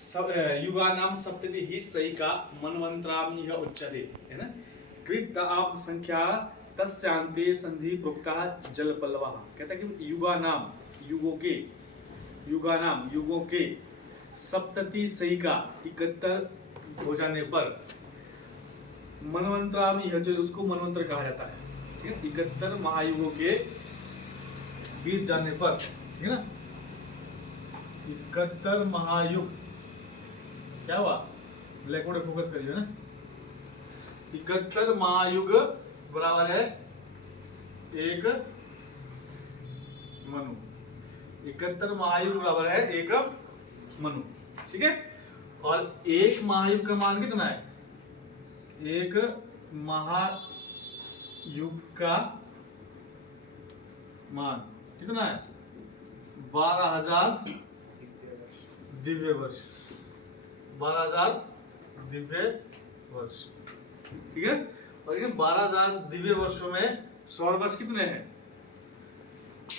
युगानाम सप्तति ही सही का मनवंतराम यह उच्चते, है ना। कृत आप संख्या तस्यांते संधि प्रोक्ता जल पल्लवा। कहता है कि युगों के सप्तति सही का 71 हो जाने पर मनवंतराम यह जो उसको मनवंतर कहा जाता है, ठीक है। 71 महायुगों के बीत जाने पर, ठीक है ना, 71 महायुग क्या हुआ, ब्लैक बोर्ड फोकस करिए ना। 71 महायुग बराबर है एक मनु। 71 महायुग बराबर है एक मनु, ठीक है। और एक महायुग का मान कितना है? एक महायुग का मान कितना है? 12,000 दिव्य वर्ष। 12,000 दिव्य वर्ष, ठीक है। और ये 12,000 दिव्य वर्षों में सौर वर्ष कितने हैं?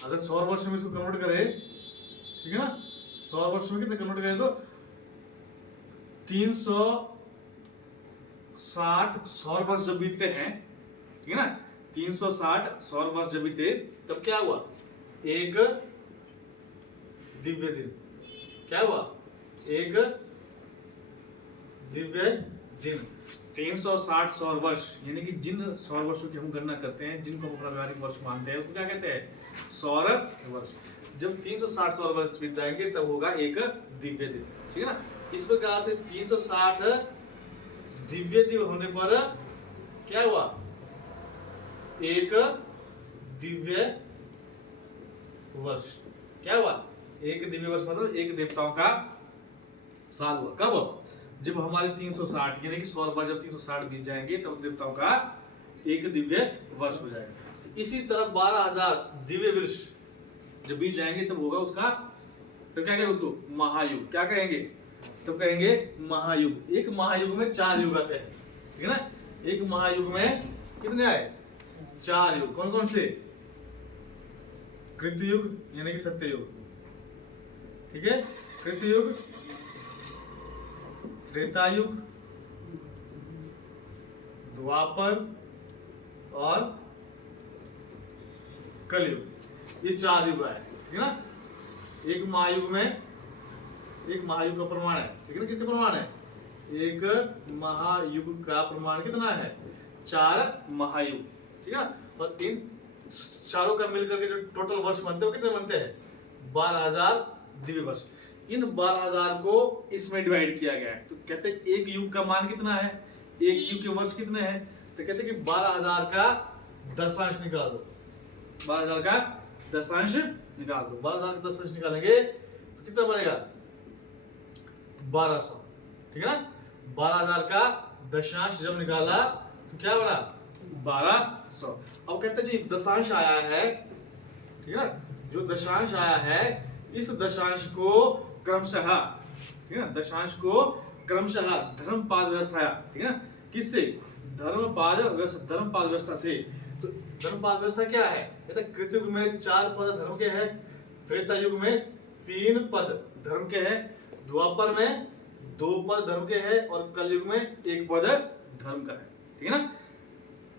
अगर सौर वर्ष में इसको कन्वर्ट करें, ठीक है ना, सौर वर्ष में कितने कन्वर्ट करें तो 360 सौर वर्ष जब बीतते हैं, ठीक है ना, 360 सौर वर्ष जब बीते तब क्या हुआ? एक दिव्य दिन। क्या हुआ? एक दिव्य दिन। 360 सौर वर्ष, यानी कि जिन सौर वर्षों की हम गणना करते हैं, जिनको हम अपना व्यावहारिक वर्ष मानते हैं, उसको क्या कहते हैं? सौर वर्ष। जब 360 सौर वर्ष बीत जाएंगे तब होगा एक दिव्य दिन, ठीक है ना। इस प्रकार से 360 दिव्य दिन होने पर क्या हुआ? एक दिव्य वर्ष। क्या हुआ? एक दिव्य वर्ष मतलब एक देवताओं का साल हुआ। कब? जब हमारे 360 यानी कि सौर वर्ष जब 360 बीत जाएंगे तब देवताओं का एक दिव्य वर्ष हो जाएगा। तो इसी तरह 12,000 दिव्य वर्ष जब बीत जाएंगे तब होगा उसका, तो क्या कहेंगे उसको? महायुग। क्या कहेंगे? तो कहेंगे महायुग। एक महायुग में 4 युग आते हैं, ठीक है ना। एक महायुग में कितने आए? 4 युग। कौन कौन से? कृतयुग यानी कि सत्ययुग, ठीक है, कृतयुग, त्रेतायुग, द्वापर और कलयुग। ये 4 युग आए, ठीक है ना। एक महायुग का प्रमाण है, ठीक है ना। किसका प्रमाण है? एक महायुग का प्रमाण कितना है? 4 महायुग, ठीक है। और इन चारों का मिलकर के जो टोटल वर्ष बनते हैं वो कितने बनते हैं? 12,000 दिव्य वर्ष। इन 12,000 को इसमें डिवाइड किया गया है। तो कहते हैं एक युग का मान कितना है? एक युग के वर्ष कितने हैं? तो कहते हैं कि 12,000 का दशांश निकाल दो। 12,000 का दशांश निकाल दो। 12,000 का दशांश निकालेंगे तो कितना बनेगा? 1200, ठीक है ना। 12,000 का दशांश जब निकाला तो क्या बना? 1200। अब कहते हैं जो दशांश आया है, ठीक है ना, जो दशांश आया है इस दशांश को क्रमशः, ठीक है ना, दशांश को क्रमशः धर्मपाद व्यवस्था, ठीक है ना। किससे? धर्मपाद व्यवस्था से। तो धर्मपाद व्यवस्था क्या है? कहते हैं कृतयुग में 4 पद धर्म के हैं, त्रेता युग में 3 पद धर्म के हैं, द्वापर में 2 पद धर्म के हैं और कलयुग में 1 पद धर्म का है, ठीक है ना।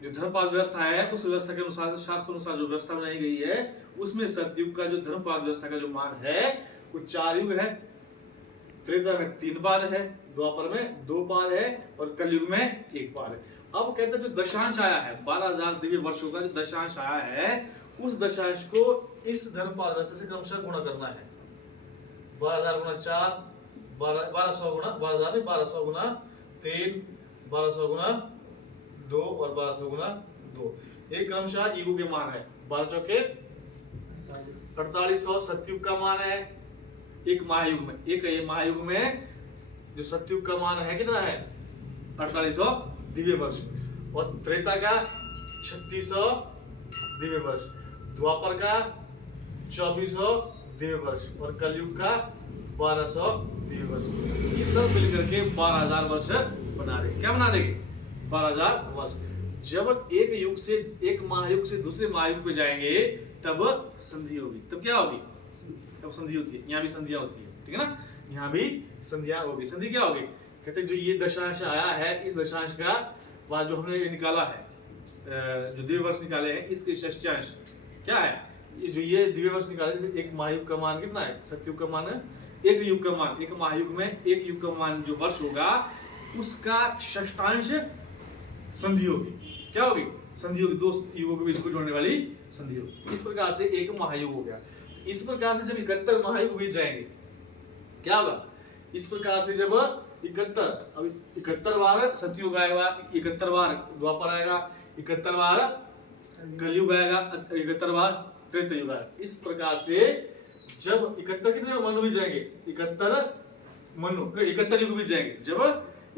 जो धर्मपाद व्यवस्था है उस व्यवस्था के अनुसार, शास्त्र अनुसार जो व्यवस्था बनाई गई है उसमें सतयुग का जो धर्मपाद व्यवस्था का जो मान है वो 4 युग है, त्रेता में 3 पाद है, द्वापर में 2 पाद है और कलयुग में 1 पाद है। अब कहते हैं जो दशांश आया है 12,000 दिव्य वर्षों का जो दशांश आया है उस दशांश को इस धर्मपाद व्यवस्था से क्रमशः गुणा करना है। 12,000 गुणा 4, 1200 गुणा 12,000 में 1200 गुणा 3, 1200 गुणा 2 और 1200 गुणा 2। एक क्रमशः युग के मान है। 12 चौके 4800 सतयुग का मान है। एक महायुग में जो सतयुग का मान है कितना है? 4800 दिव्य वर्ष। और त्रेता का 3600 दिव्य वर्ष, द्वापर का 2400 दिव्य वर्ष और कलयुग का 1200 दिव्य वर्ष। ये सब मिलकर के 12,000 वर्ष बना देंगे। क्या बना देंगे? 12,000 वर्ष। जब एक महायुग से दूसरे महायुग पे जाएंगे तब संधि होगी। तब क्या होगी? तब संधि होती है। यहाँ भी संधियां होती है, ठीक है ना। यहाँ भी संधियां होगी। संधि क्या होगी? कहते हैं जो ये दशांश आया है, इस दशांश का बाद जो हमने निकाला है, जो द्विवर्ष निकाले हैं, इसके षष्ठ्यांश क्या है? ये जो ये द्विवर्ष निकाले, जैसे एक महायुग का मान कितना है? सतयुग का मान है एक युग का मान। एक महायुग में एक युग का मान जो वर्ष होगा उसका षष्ठांश संधि होगी। क्या होगी? संधि होगी। दो युगों के बीच को जोड़ने वाली संधि होगी। इस प्रकार से एक महायुग हो गया। तो इस प्रकार से जब 71 महायुग बीत जाएंगे क्या होगा? इस प्रकार से जब 71 बार सतयुग आएगा, 71 बार द्वापर आएगा, 71 बार कलयुग आएगा, 71 बार त्रेता युग आएगा। इस प्रकार से जब 71 कितने मनु बीत जाएंगे? 71 युग बीत जाएंगे। जब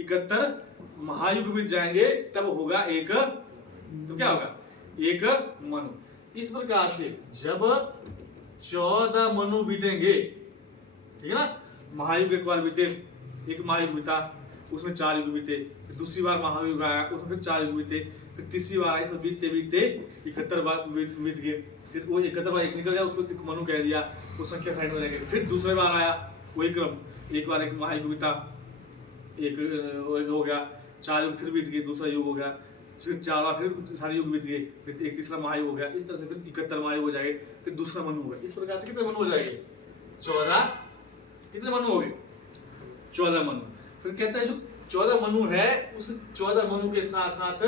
71 महायुग बीत जाएंगे तब होगा एक, तो क्या होगा? एक मनु। इस प्रकार से जब 14 मनु बीतेंगे, ठीक है ना, महायुग एक बार बीते, एक महायुग बीता, उसमें 4 युग बीते, फिर दूसरी बार महायुग आया, उसमें फिर 4 युग बीते, फिर तीसरी बार आई, इसमें बीतते बीतते 71 बार बीत गए। फिर वो 71 बार एक निकल गया, उसको एक मनु कह दिया, वो संख्या साइड में रह गई। फिर दूसरी बार आया वही क्रम, एक बार एक महायुग बीता, एक हो गया, 4 युग फिर बीत गए, दूसरा युग हो गया, फिर 4 बार फिर सारे युग बीत गए, फिर एक तीसरा महायुग हो गया। इस तरह से फिर 71 महायुग हो जाएंगे, फिर दूसरा मनु होगा। इस प्रकार से कितने मनु हो जाएंगे? 14। कितने मनु हो गए? 14 मनु। फिर कहता है जो 14 मनु है उस 14 मनु के साथ साथ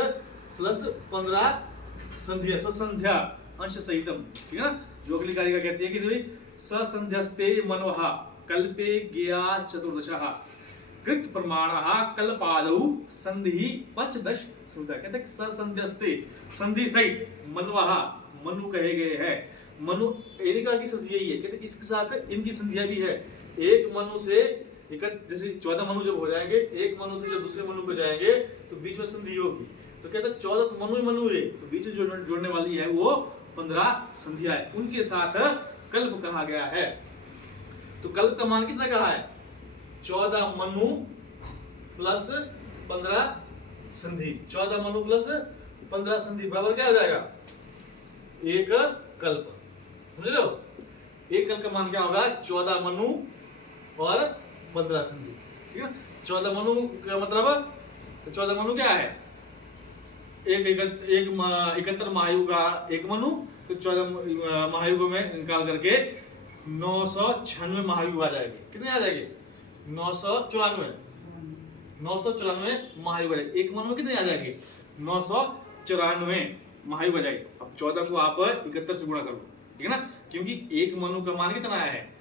प्लस 15 संध्या, ससंध्या अंश सहितम, ठीक है ना। जो अगली कारिका कहती है कि ससंध्यस्ते मनवः कल्पे ज्ञेया चतुर्दशः कृत प्रमाणः कल्पादौ संधि पंचदश सुविधा। कहते हैं ससंध्यस्ते, संधि सहित, मनवः, मनु कहे गए हैं। मनु एनिका की संधि यही है। कहते इसके साथ इनकी संधियां भी है। एक मनु से जैसे 14 मनु जब हो जाएंगे, एक मनु से जब दूसरे मनु पे जाएंगे तो बीच में संधि होगी। तो कहते हैं 14 तो मनु ही मनु है, तो बीच में जो जोड़ने वाली है वो 15 संधियां है, उनके साथ कल्प कहा गया है। तो कल्प का मान कितना कहा है? 14 मनु प्लस 15 संधि। 14 मनु प्लस 15 संधि बराबर क्या हो जाएगा? एक कल्प। समझ रहे हो? एक कल्प का मान क्या होगा? 14 मनु और 15 संधि, ठीक है। 14 मनु का मतलब, तो 14 मनु क्या है? एक 71 महायुग का एक मनु, तो 14 महायुगों में निकाल करके 996 महायुग आ जाएंगे। कितने आ जाएंगे? 994 महायुग आ जाएंगे। एक मनु में कितने आ जाएंगे? 994 महायुग आ जाएंगे। अब 14 को आप 71 से गुणा कर लो, ठीक है ना, क्योंकि एक मनु का मान कितना आया है?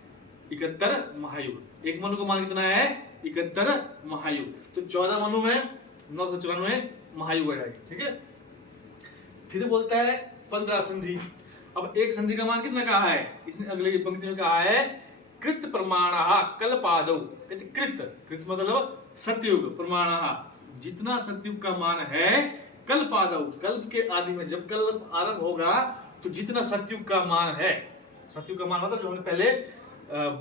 71 महायुग। एक मनु का मान कितना आया है? 71 महायुग। तो 14 मनु में 994 महायुग आ जाएगी, ठीक है। फिर बोलता है 15 संधि। अब एक संधि का मान कितना कहा है? इसने अगले पंक्ति में कहा है कृत प्रमाणः कल्पादौ। कहते कृत मतलब सतयुग, प्रमाणः जितना सतयुग का मान है, कल्पादौ कल्प के आदि में, जब कल्प आरंभ होगा तो जितना सतयुग का मान है, सतयुग का मान मतलब जो हमने पहले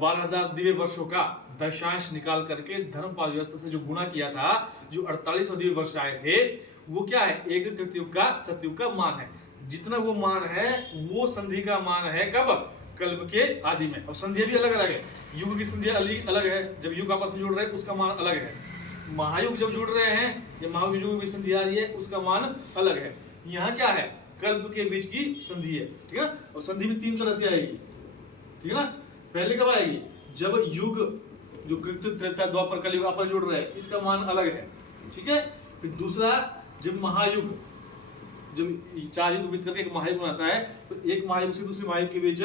12,000 दिव्य वर्षों का दशांश निकाल करके धर्मपाल व्यवस्था से जो गुणा किया था, जो 4800 दिव्य वर्ष आए थे, वो क्या है? एक कृतयुग का सतयुग का मान है। जितना वो मान है वो संधि का मान है। कब? कल्प के आदि में। अब संधि भी अलग अलग है। युग की संधि अलग है, जब युग आपस में जुड़ रहे हैं उसका मान अलग है। महायुग जब जुड़ रहे हैं, या महायुग की संधि आ रही है, उसका मान अलग है। यहाँ क्या है? कल्प के बीच की संधि है, ठीक है। और संधि भी 3 तरह से आएगी, ठीक है ना। पहले कब आएगी? जब युग जो कृत, त्रेता, द्वापर, कलयुग आपस जुड़ रहे हैं, इसका मान अलग है, ठीक है। फिर दूसरा, जब महायुग, जब 4 युग बीत करके एक महायुग बनाता है, तो एक महायुग से दूसरे महायुग के बीच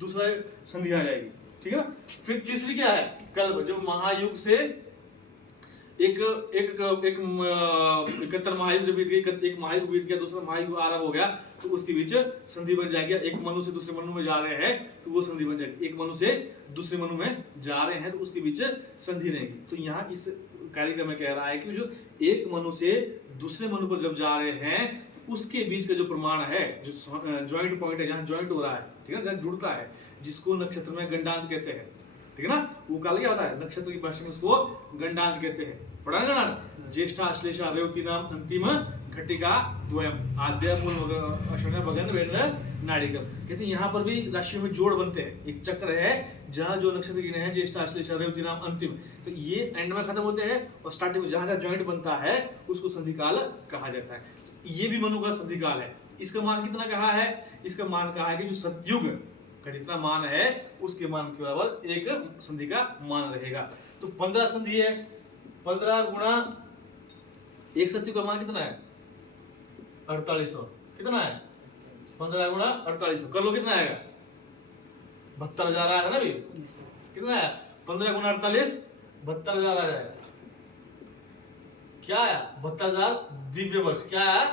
दूसरा संधि आ जाएगी, ठीक है। फिर तीसरी क्या है? कल्प। जब महायुग से एक 71 महायुग जब बीत गई, एक महायुग बीत गया, दूसरा महायुग आरंभ हो गया, तो उसके बीच संधि बन जाएगी। एक मनु से दूसरे मनु में जा रहे हैं तो वो संधि बन जाएगी। एक मनु से दूसरे मनु में जा रहे हैं तो उसके बीच संधि रहेगी। तो यहाँ इस कार्यक्रम में कह रहा है कि जो एक मनु से दूसरे मनु पर जब जा रहे हैं तो उसके बीच का जो प्रमाण है, जो ज्वाइंट पॉइंट है, जहाँ ज्वाइंट हो रहा है, ठीक है, जहाँ जुड़ता है, जिसको नक्षत्र में गंडांत कहते हैं, ठीक है ना। वो काल क्या होता है? नक्षत्र की भाषा में उसको गंडांत कहते हैं। पढ़ा है ना? ज्येष्ठा अश्लेषा रेवती नाम अंतिम घटिका द्वयम आद्य मूल अश्विन भगन वेण नाड़ी कल्प। कहते हैं यहाँ पर भी राशियों में जोड़ बनते हैं, एक चक्र है जहाँ जो नक्षत्र गिने हैं ज्येष्ठ आश्लेषा रेवती नाम अंतिम, तो ये एंड में खत्म होते हैं और स्टार्टिंग में जहाँ जहाँ ज्वाइंट बनता है उसको संधि काल कहा जाता है। ये भी मनु का संधि काल है। इसका मान कितना कहा है? इसका मान कहा है कि जो सतयुग का जितना मान है उसके मान के बराबर एक संधि का मान रहेगा। तो 15 संधि है, 15 गुणा एक सतयुग का मान कितना है? 4800। कितना है? 15 गुणा 4800 कर लो, कितना आएगा? 72,000 आएगा ना भी। कितना है? 15 गुणा 48 72,000 आ जाएगा। क्या आया? 72,000 दिव्य वर्ष। क्या आया?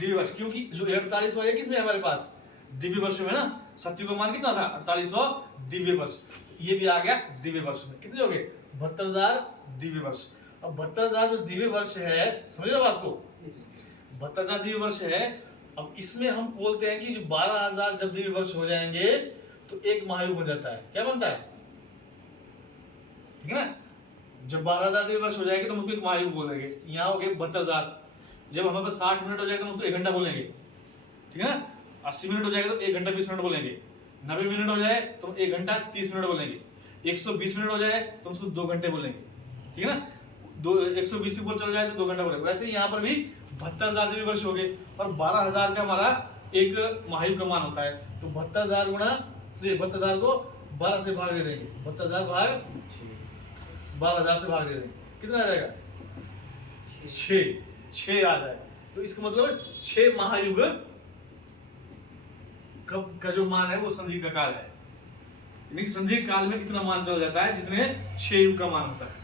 दिव्य वर्ष। क्योंकि जो 4800 है किसमें हमारे पास? दिव्य वर्ष में ना। सतयुग का मान कितना था? 4800 दिव्य वर्ष। ये भी आ गया दिव्य वर्ष में। कितने हो गए? 72,000 दिव्य वर्ष। अब 72,000 जो दिव्य वर्ष है, समझ रहे हो बात को? 72,000 दिव्य वर्ष है। अब इसमें हम बोलते हैं कि जो 12,000 जब दिव्य वर्ष हो जाएंगे तो एक महायुग बन जाता है। क्या बनता है? ठीक है ना। जब 12,000 दिव्य वर्ष हो जाएंगे तो हम उसको एक महायुग बोलेंगे। यहाँ हो गए 72,000। जब हमारे पास 60 मिनट हो जाएगा तो उसको 1 घंटा बोलेंगे। ठीक है ना। 80 मिनट हो जाएगा तो 1 घंटा 20 मिनट बोलेंगे। 90 मिनट हो जाए तो 1 घंटा 30 मिनट बोलेंगे। 120 मिनट हो जाए तो उसको 2 घंटे बोलेंगे। ठीक है ना। 120 ऊपर चल जाए तो 2 घंटा बोलेंगे। वैसे यहाँ पर भी 72,000 दिव्य वर्ष हो गए और 12,000 का हमारा एक महायुग का मान होता है। तो 72,000 गुणा 72,000 को 12 से भाग दे देंगे। 72,000 भाग 12,000 से भाग दे देंगे। कितना आ जाएगा? 6 आ जाएगा। तो इसका मतलब 6 महायुग कब का जो मान है वो संधि का काल है। यानी संधि काल में इतना मान चल जाता है जितने 6 युग का मान होता है।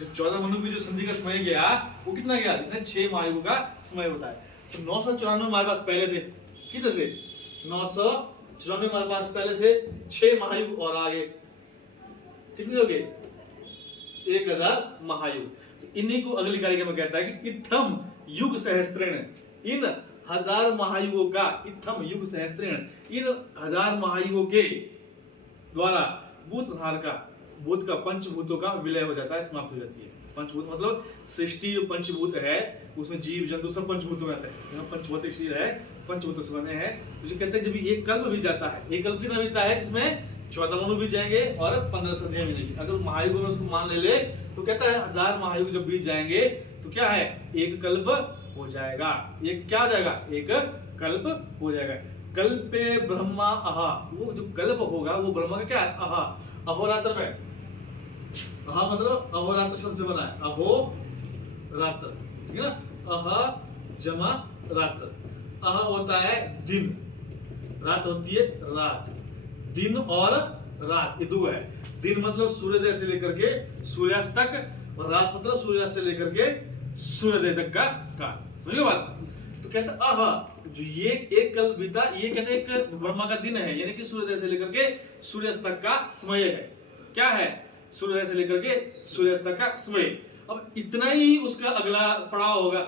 जब 14 मनु की जो संधि का समय गया वो कितना गया? जितने 6 महायुग का समय होता है। तो 994 हमारे पास पहले थे। कितने थे? 994 हमारे पास पहले थे। 6 महायुग और आगे कितने हो गए? 1000 महायुग। तो इन्हीं को अगली कारिका में कहता है कि इत्थम युग सहस्त्रेण, इन 1000 महायुगों का, इत्थम युग सहस्त्रेण, इन 1000 महायुगों के द्वारा भूत संहार का, भूत का पंचभूतों का विलय हो जाता है, समाप्त हो जाती है। पंचभूत मतलब सृष्टि जो पंचभूत है उसमें जीव जंतु सब पंचभूतों में आते हैं। पंचभौतिक शरीर है, पंचभूतों से बने हैं। तो कहते हैं जब एक कल्प भी जाता है, एक कल्प कितना बीता है जिसमें 14 मनु बीत जाएंगे और 15 संधियां मिलेगी। अगर महायुग में उसको मान ले तो कहता है 1000 महायुग जब बीत जाएंगे तो क्या है? एक कल्प हो जाएगा। एक क्या हो जाएगा? एक कल्प हो जाएगा। कल्पे ब्रह्मा अहा, वो जो कल्प होगा वो ब्रह्मा का क्या है? अहा। अहोरात्र में अहा मतलब अहोरात्र शब्द से बना है। अहो रात्र, ठीक है ना। अहा जमा रात्र। अहा होता है दिन, रात होती है रात। दिन और रात ये दो है। दिन मतलब सूर्योदय से लेकर के सूर्यास्त तक और रात मतलब सूर्यास्त से लेकर के सूर्योदय तक का काल। समझ लो बात। तो कहते आहा जो ये एक कल बीता, ये कहते एक ब्रह्मा का दिन है, यानी कि सूर्योदय से लेकर के सूर्यास्त तक का समय है। क्या है? सूर्योदय से लेकर के सूर्यास्त तक का समय। अब इतना ही उसका अगला पड़ाव होगा।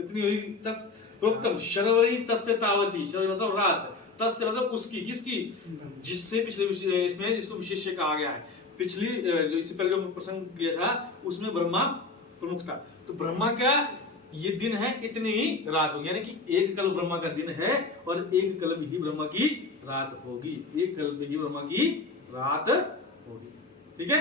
इतनी हुई तस प्रोक्तम शर्वरी तस्य तावती। शर्वरी मतलब रात, तस्य मतलब उसकी, किसकी? जिससे पिछले इसमें जिसको विशेष्य कहा गया है। पिछली जो इससे पहले जो प्रसंग किया था उसमें ब्रह्मा प्रमुख था। तो ब्रह्मा का ये दिन है, इतनी ही रात होगी। यानी कि एक कल्प ब्रह्मा का दिन है और एक कल्प ही ब्रह्मा की रात होगी। एक कल्प ही ब्रह्मा की रात होगी। ठीक है।